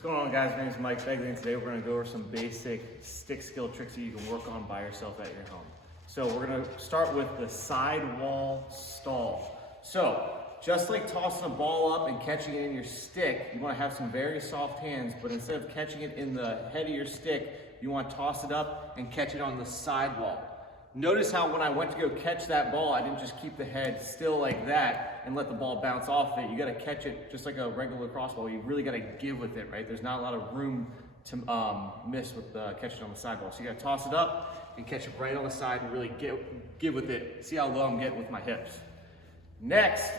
What's going on, guys? My name is Mike Begley, and today we're going to go over some basic stick skill tricks that you can work on by yourself at your home. So we're going to start with the sidewall stall. So just like tossing a ball up and catching it in your stick, you want to have some very soft hands, but instead of catching it in the head of your stick, you want to toss it up and catch it on the sidewall. Notice how when I went to go catch that ball, I didn't just keep the head still like that and let the ball bounce off of it. You got to catch it just like a regular lacrosse ball. You really got to give with it, right? There's not a lot of room to miss with catching on the sidewall. So you got to toss it up and catch it right on the side and really give with it. See how low I'm getting with my hips. Next,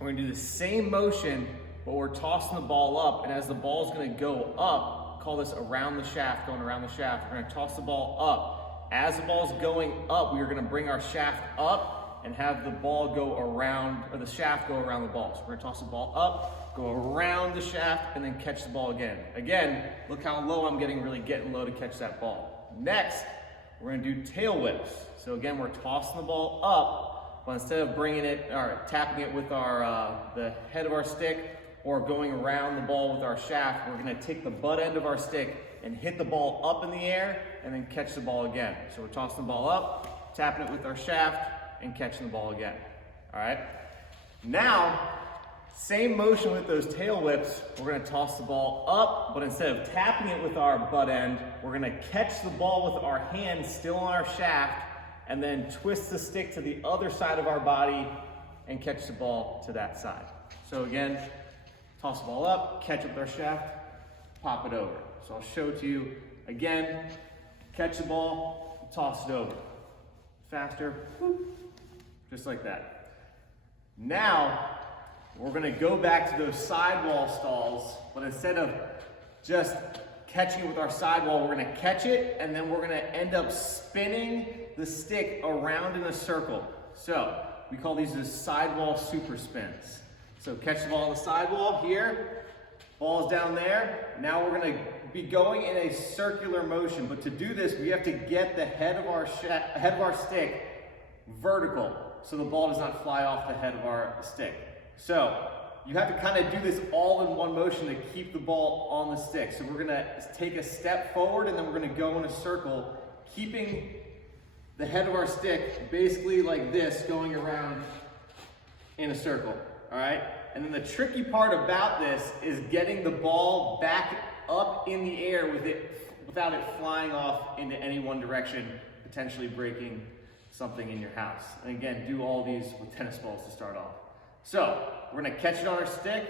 we're going to do the same motion, but we're tossing the ball up, and as the ball is going to go up, call this around the shaft, going around the shaft. We're going to toss the ball up. As the ball's going up, we are going to bring our shaft up and have the ball go around, or the shaft go around the ball. So we're going to toss the ball up, go around the shaft, and then catch the ball again. Again, look how low I'm getting, really getting low to catch that ball. Next, we're going to do tail whips. So again, we're tossing the ball up, but instead of bringing it, or tapping it with our the head of our stick, or going around the ball with our shaft, we're going to take the butt end of our stick and hit the ball up in the air and then catch the ball again. So we're tossing the ball up, tapping it with our shaft, and catching the ball again. All right? Now, same motion with those tail whips. We're going to toss the ball up, but instead of tapping it with our butt end, we're going to catch the ball with our hand still on our shaft and then twist the stick to the other side of our body and catch the ball to that side. So again, toss the ball up, catch it with our shaft, pop it over. So I'll show it to you again. Catch the ball, toss it over. Faster, whoop, just like that. Now, we're gonna go back to those sidewall stalls, but instead of just catching it with our sidewall, we're gonna catch it, and then we're gonna end up spinning the stick around in a circle. So, we call these the sidewall super spins. So catch the ball on the sidewall here, ball's down there. Now we're gonna be going in a circular motion, but to do this, we have to get the head of our stick vertical so the ball does not fly off the head of our stick. So you have to kind of do this all in one motion to keep the ball on the stick. So we're gonna take a step forward and then we're gonna go in a circle, keeping the head of our stick basically like this, going around in a circle. All right, and then the tricky part about this is getting the ball back up in the air without it flying off into any one direction, potentially breaking something in your house. And again, do all these with tennis balls to start off. So we're gonna catch it on our stick,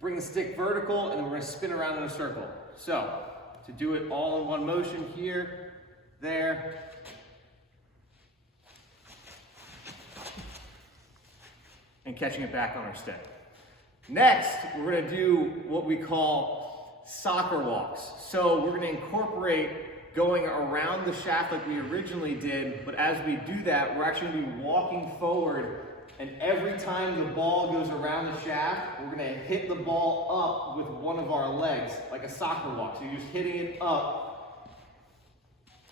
bring the stick vertical, and then we're gonna spin around in a circle. So to do it all in one motion here, there, and catching it back on our stick. Next, we're gonna do what we call soccer walks. So we're gonna incorporate going around the shaft like we originally did, but as we do that, we're actually gonna be walking forward, and every time the ball goes around the shaft, we're gonna hit the ball up with one of our legs, like a soccer walk. So you're just hitting it up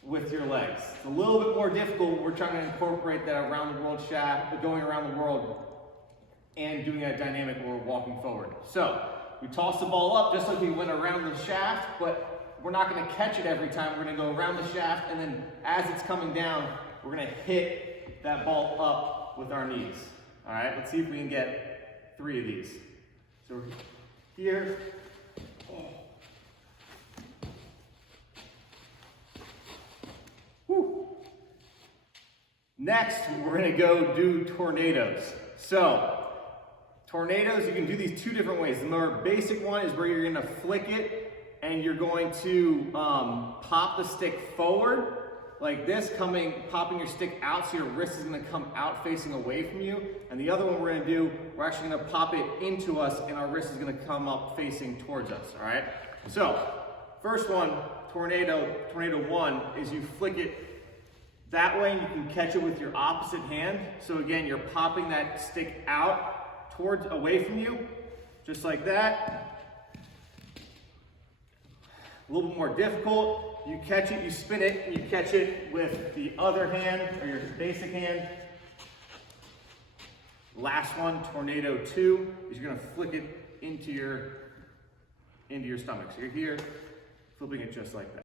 with your legs. It's a little bit more difficult. We're trying to incorporate that around the world shaft, going around the world, and doing that dynamic where we're walking forward. So we toss the ball up just like we went around the shaft, but we're not going to catch it every time. We're going to go around the shaft, and then as it's coming down, we're going to hit that ball up with our knees. All right, let's see if we can get 3 of these. So we're here. Woo. Next, we're going to go do tornadoes. So tornadoes, you can do these 2 different ways. The more basic one is where you're gonna flick it and you're going to pop the stick forward like this, popping your stick out so your wrist is gonna come out facing away from you. And the other one we're gonna do, we're actually gonna pop it into us and our wrist is gonna come up facing towards us, all right? So, first one, tornado 1, is you flick it that way and you can catch it with your opposite hand. So again, you're popping that stick out away from you, just like that. A little bit more difficult. You catch it, you spin it, and you catch it with the other hand, or your basic hand. Last one, tornado 2, is you're gonna flick it into into your stomach. So you're here, flipping it just like that.